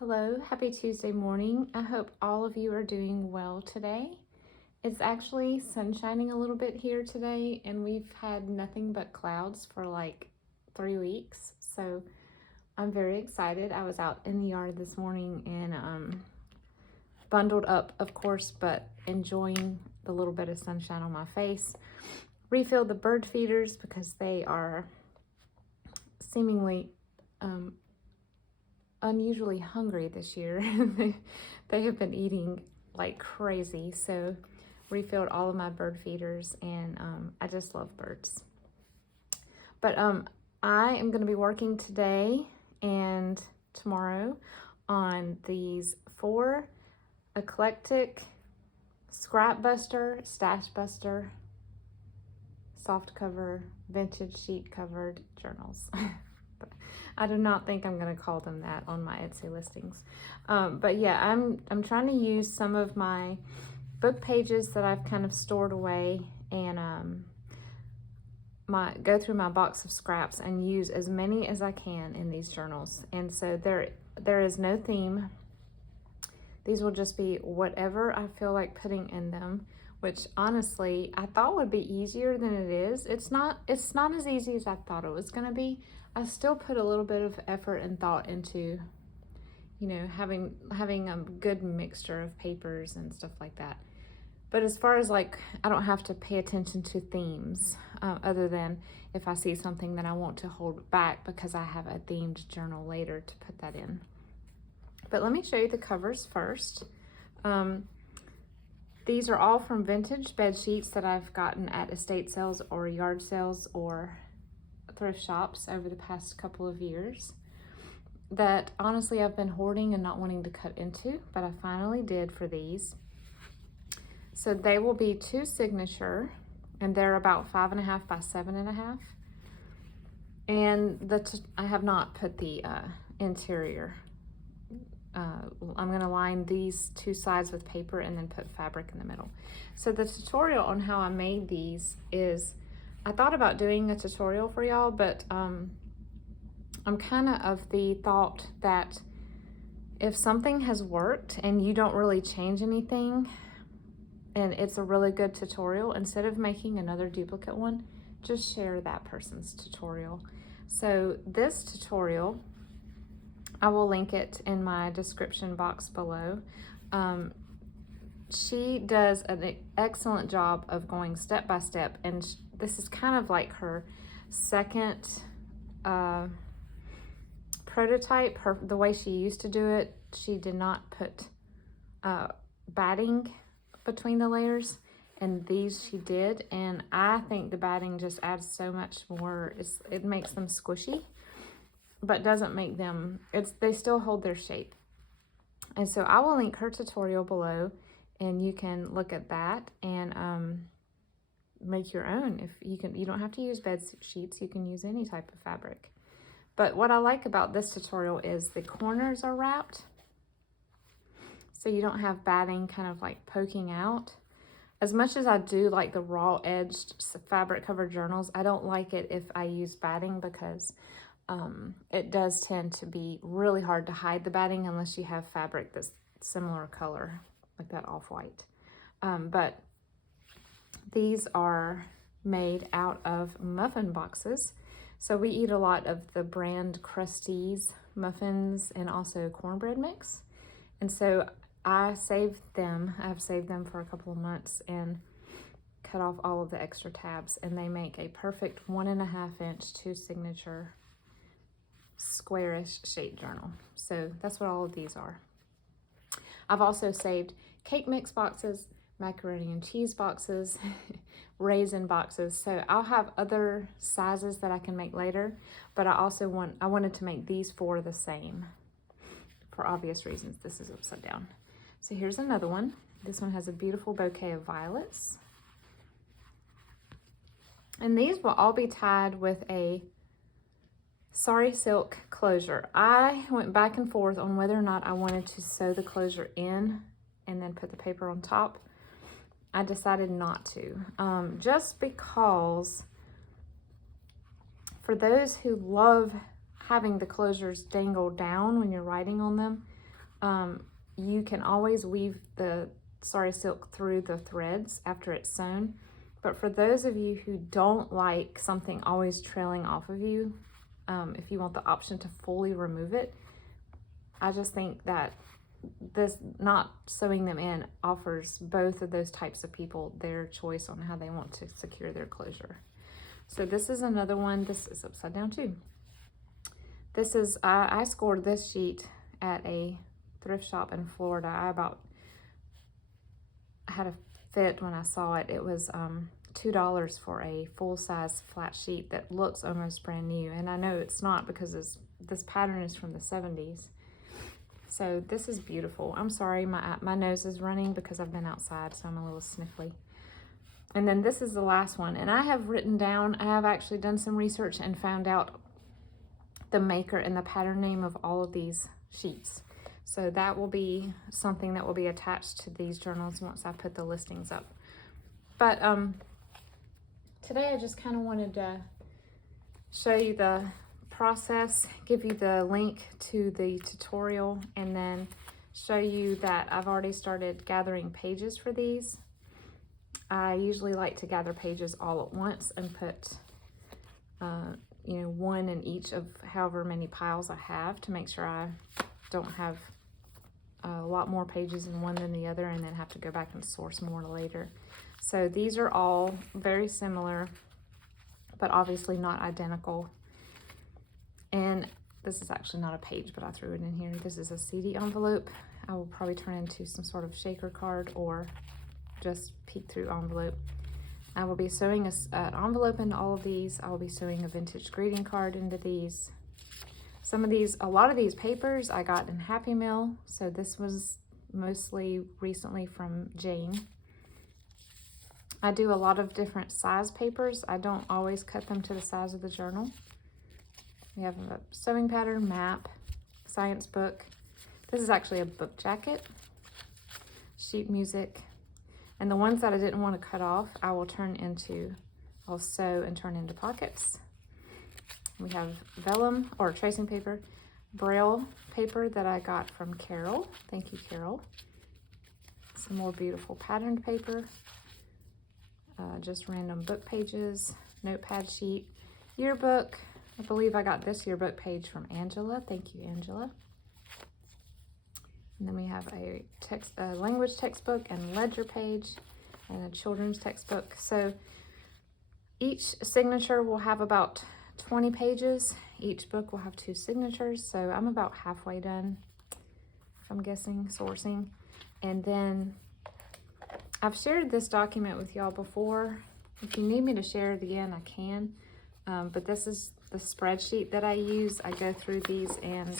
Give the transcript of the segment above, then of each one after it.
Hello, happy Tuesday morning. I hope all of you are doing well today. It's actually sun shining a little bit here today, and we've had nothing but clouds for like 3 weeks. So I'm very excited. I was out in the yard this morning and bundled up, of course, but enjoying the little bit of sunshine on my face. Refilled the bird feeders because they are seemingly unusually hungry this year. They have been eating like crazy, so refilled all of my bird feeders, and I just love birds. But I am going to be working today and tomorrow on these 4 eclectic scrap buster, stash buster, soft cover, vintage sheet covered journals. I do not think I'm going to call them that on my Etsy listings. But yeah, I'm trying to use some of my book pages that I've kind of stored away and go through my box of scraps and use as many as I can in these journals. And so there is no theme. These will just be whatever I feel like putting in them, which honestly I thought would be easier than it is. It's not as easy as I thought it was going to be. I still put a little bit of effort and thought into, you know, having a good mixture of papers and stuff like that. But as far as like, I don't have to pay attention to themes other than if I see something that I want to hold back because I have a themed journal later to put that in. But let me show you the covers first. These are all from vintage bed sheets that I've gotten at estate sales or yard sales or thrift shops over the past couple of years that honestly I've been hoarding and not wanting to cut into, but I finally did for these. So they will be 2 signature, and they're about 5.5 by 7.5. And I have not put the interior. I'm going to line these 2 sides with paper and then put fabric in the middle. So the tutorial on how I made these is, I thought about doing a tutorial for y'all, but I'm kind of the thought that if something has worked and you don't really change anything and it's a really good tutorial, instead of making another duplicate one, just share that person's tutorial. So this tutorial, I will link it in my description box below. She does an excellent job of going step by step, and this is kind of like her second prototype. The way she used to do it, she did not put batting between the layers, and these she did, and I think the batting just adds so much more. It makes them squishy, but doesn't make them, they still hold their shape. And so I will link her tutorial below, and you can look at that and make your own. You don't have to use bed sheets, you can use any type of fabric. But what I like about this tutorial is the corners are wrapped, so you don't have batting kind of like poking out. As much as I do like the raw edged fabric covered journals, I don't like it if I use batting because it does tend to be really hard to hide the batting unless you have fabric that's similar color, like that off-white. But these are made out of muffin boxes. So we eat a lot of the brand Krusteaz muffins and also cornbread mix. And so I've saved them for a couple of months and cut off all of the extra tabs, and they make a perfect 1.5 inch 2 signature squarish shaped journal. So that's what all of these are. I've also saved cake mix boxes, macaroni and cheese boxes, raisin boxes. So I'll have other sizes that I can make later, but I wanted to make these 4 the same for obvious reasons. This is upside down. So here's another one. This one has a beautiful bouquet of violets. And these will all be tied with a sari silk closure. I went back and forth on whether or not I wanted to sew the closure in and then put the paper on top. I decided not to, just because for those who love having the closures dangle down when you're writing on them, You can always weave the sari silk through the threads after it's sewn. But for those of you who don't like something always trailing off of you, if you want the option to fully remove it, I just think that this not sewing them in offers both of those types of people their choice on how they want to secure their closure. So this is another one. This is upside down too. This is, I scored this sheet at a thrift shop in Florida. I had a fit when I saw it. It was $2 for a full-size flat sheet that looks almost brand new. And I know it's not because this pattern is from the 70s. So this is beautiful. I'm sorry, my nose is running because I've been outside, so I'm a little sniffly. And then this is the last one. And I have written down, I have actually done some research and found out the maker and the pattern name of all of these sheets. So that will be something that will be attached to these journals once I put the listings up. But today I just kind of wanted to show you the process, give you the link to the tutorial, and then show you that I've already started gathering pages for these. I usually like to gather pages all at once and put you know, one in each of however many piles I have to make sure I don't have a lot more pages in one than the other and then have to go back and source more later. So these are all very similar, but obviously not identical. And this is actually not a page, but I threw it in here. This is a CD envelope. I will probably turn into some sort of shaker card or just peek through envelope. I will be sewing an envelope into all of these. I will be sewing a vintage greeting card into these. A lot of these papers I got in Happy Mail. So this was mostly recently from Jane. I do a lot of different size papers. I don't always cut them to the size of the journal. We have a sewing pattern, map, science book. This is actually a book jacket, sheet music. And the ones that I didn't want to cut off, I'll sew and turn into pockets. We have vellum or tracing paper, braille paper that I got from Carol. Thank you, Carol. Some more beautiful patterned paper, just random book pages, notepad sheet, yearbook. I believe I got this yearbook page from Angela. Thank you, Angela. And then we have a language textbook and ledger page and a children's textbook. So each signature will have about 20 pages. Each book will have 2 signatures. So I'm about halfway done, if I'm guessing, sourcing. And then I've shared this document with y'all before. If you need me to share it again, I can. But this is the spreadsheet that I use. I go through these and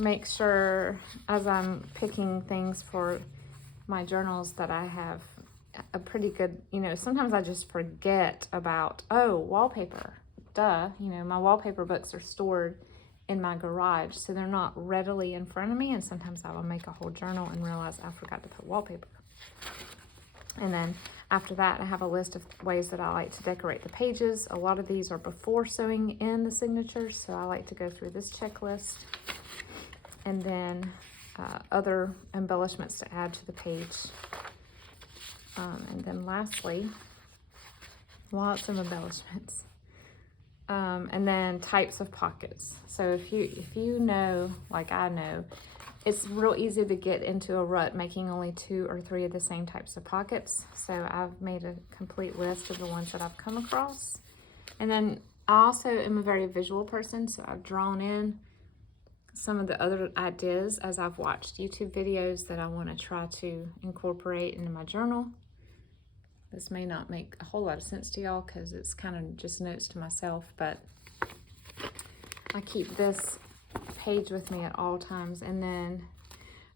make sure as I'm picking things for my journals that I have a pretty good, you know, sometimes I just forget about, oh, wallpaper, duh. You know, my wallpaper books are stored in my garage, so they're not readily in front of me, and sometimes I will make a whole journal and realize I forgot to put wallpaper. And then after that, I have a list of ways that I like to decorate the pages. A lot of these are before sewing in the signatures, so I like to go through this checklist. And then other embellishments to add to the page. And then lastly, lots of embellishments. And then types of pockets. So if you know, like I know, it's real easy to get into a rut making only 2 or 3 of the same types of pockets. So I've made a complete list of the ones that I've come across. And then I also am a very visual person, so I've drawn in some of the other ideas as I've watched YouTube videos that I want to try to incorporate into my journal. This may not make a whole lot of sense to y'all because it's kind of just notes to myself, but I keep this page with me at all times. And then,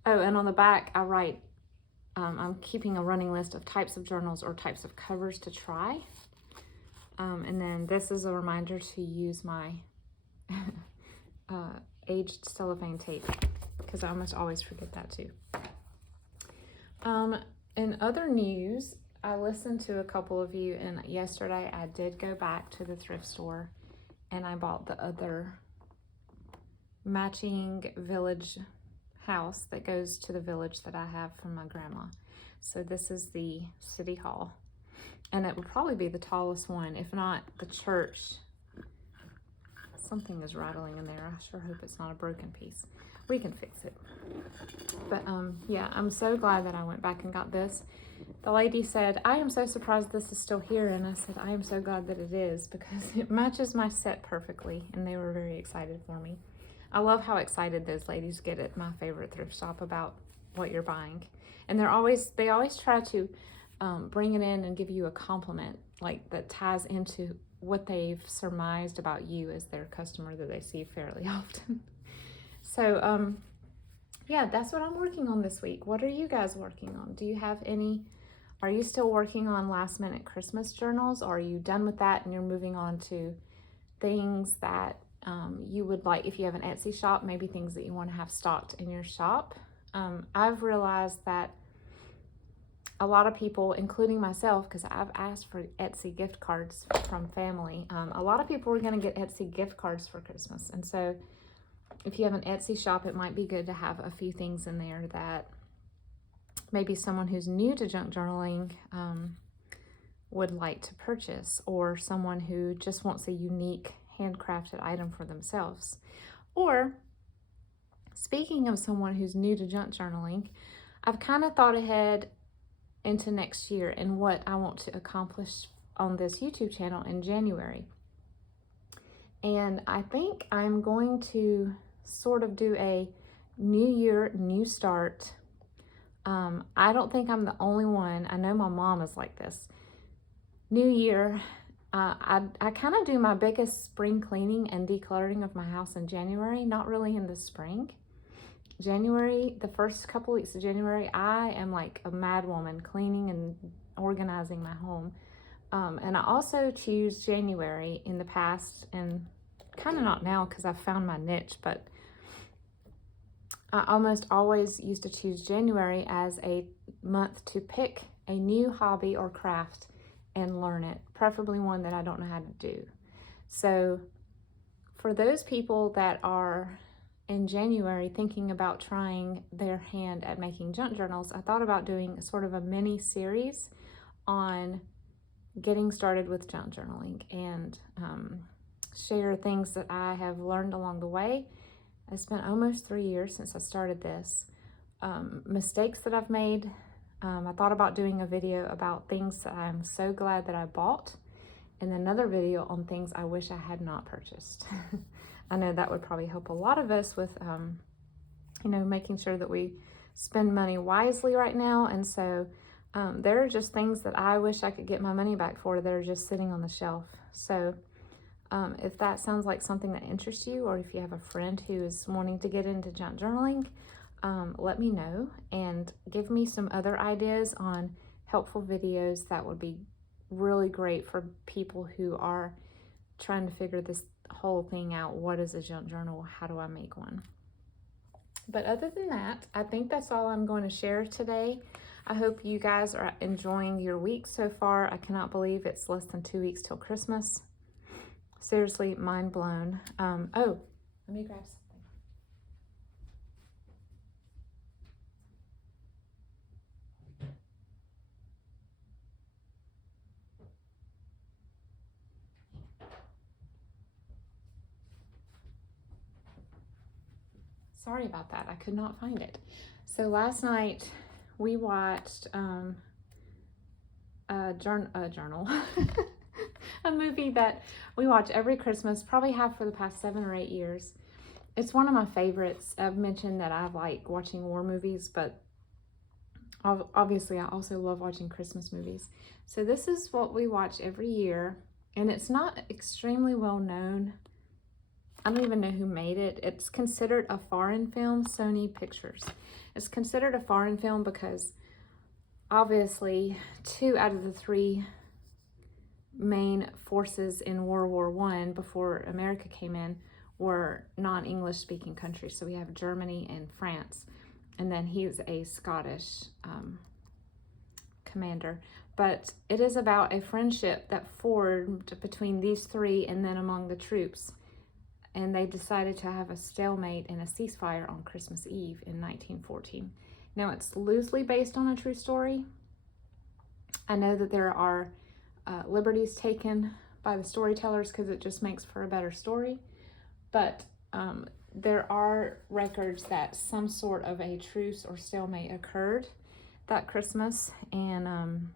oh, and on the back I write, I'm keeping a running list of types of journals or types of covers to try. And then this is a reminder to use my aged cellophane tape because I almost always forget that too. In other news, I listened to a couple of you, and yesterday I did go back to the thrift store and I bought the other matching village house that goes to the village that I have from my grandma. So this is the city hall, and it will probably be the tallest one, if not the church. Something is rattling in there. I sure hope it's not a broken piece. We can fix it. But yeah, I'm so glad that I went back and got this. The lady said, I am so surprised this is still here. And I said, I am so glad that it is, because it matches my set perfectly. And they were very excited for me. I love how excited those ladies get at my favorite thrift shop about what you're buying. And they always try to bring it in and give you a compliment, like that ties into what they've surmised about you as their customer that they see fairly often. So yeah, that's what I'm working on this week. What are you guys working on? Do you have any, are you still working on last minute Christmas journals, or are you done with that and you're moving on to things that you would like, if you have an Etsy shop, maybe things that you want to have stocked in your shop? I've realized that a lot of people, including myself, because I've asked for Etsy gift cards from family, a lot of people are going to get Etsy gift cards for Christmas. And so if you have an Etsy shop, it might be good to have a few things in there that maybe someone who's new to junk journaling would like to purchase, or someone who just wants a unique handcrafted item for themselves. Or, speaking of someone who's new to junk journaling, I've kind of thought ahead into next year and what I want to accomplish on this YouTube channel in January. And I think I'm going to sort of do a new year, new start. I don't think I'm the only one. I know my mom is like this. New year, I kind of do my biggest spring cleaning and decluttering of my house in January, not really in the spring. January, the first couple weeks of January, I am like a mad woman cleaning and organizing my home. And I also choose January in the past, and kind of not now because I've found my niche, but I almost always used to choose January as a month to pick a new hobby or craft and learn it, preferably one that I don't know how to do. So for those people that are in January thinking about trying their hand at making junk journals, I thought about doing sort of a mini series on getting started with junk journaling and share things that I have learned along the way. It's been almost 3 years since I started this. Mistakes that I've made. I thought about doing a video about things that I'm so glad that I bought, and another video on things I wish I had not purchased. I know that would probably help a lot of us with, you know, making sure that we spend money wisely right now. And so there are just things that I wish I could get my money back for that are just sitting on the shelf. So if that sounds like something that interests you, or if you have a friend who is wanting to get into junk journaling, let me know and give me some other ideas on helpful videos that would be really great for people who are trying to figure this whole thing out. What is a junk journal? How do I make one? But other than that, I think that's all I'm going to share today. I hope you guys are enjoying your week so far. I cannot believe it's less than 2 weeks till Christmas. Seriously, mind blown. Oh, let me grab something. Sorry about that. I could not find it. So last night we watched a journal, a movie that we watch every Christmas, probably have for the past 7 or 8 years. It's one of my favorites. I've mentioned that I like watching war movies, but obviously I also love watching Christmas movies. So this is what we watch every year, and it's not extremely well known. I don't even know who made it. It's considered a foreign film, Sony Pictures. It's considered a foreign film because obviously 2 out of the 3 main forces in World War I before America came in were non-English speaking countries. So we have Germany and France, and then he's a Scottish commander. But it is about a friendship that formed between these 3 and then among the troops and they decided to have a stalemate and a ceasefire on Christmas Eve in 1914. Now, it's loosely based on a true story. I know that there are liberties taken by the storytellers because it just makes for a better story, but there are records that some sort of a truce or stalemate occurred that Christmas, and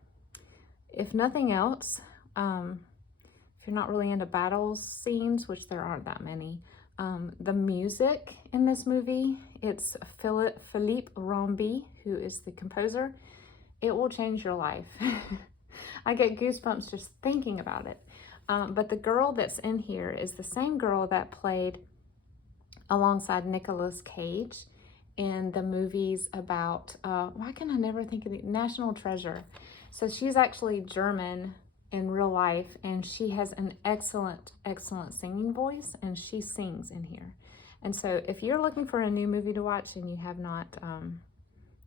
if nothing else, if you're not really into battle scenes, which there aren't that many, the music in this movie, it's Philippe Rombi, who is the composer. It will change your life. I get goosebumps just thinking about it. But the girl that's in here is the same girl that played alongside Nicolas Cage in the movies about, why can I never think of the National Treasure? So she's actually German in real life, and she has an excellent singing voice, and she sings in here. And so if you're looking for a new movie to watch and you have not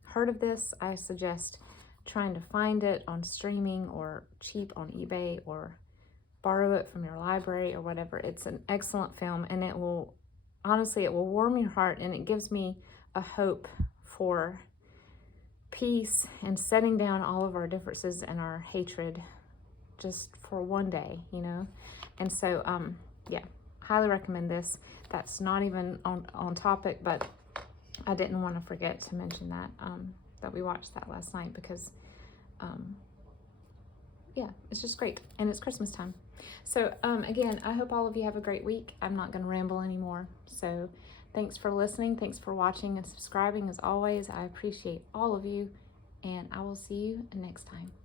heard of this, I suggest trying to find it on streaming or cheap on eBay or borrow it from your library or whatever. It's an excellent film, and it will, honestly, it will warm your heart, and it gives me a hope for peace and setting down all of our differences and our hatred just for one day, you know? And so, yeah, highly recommend this. That's not even on topic, but I didn't want to forget to mention that, that we watched that last night because, yeah, it's just great. And it's Christmas time. So, again, I hope all of you have a great week. I'm not going to ramble anymore. So thanks for listening. Thanks for watching and subscribing as always. I appreciate all of you, and I will see you next time.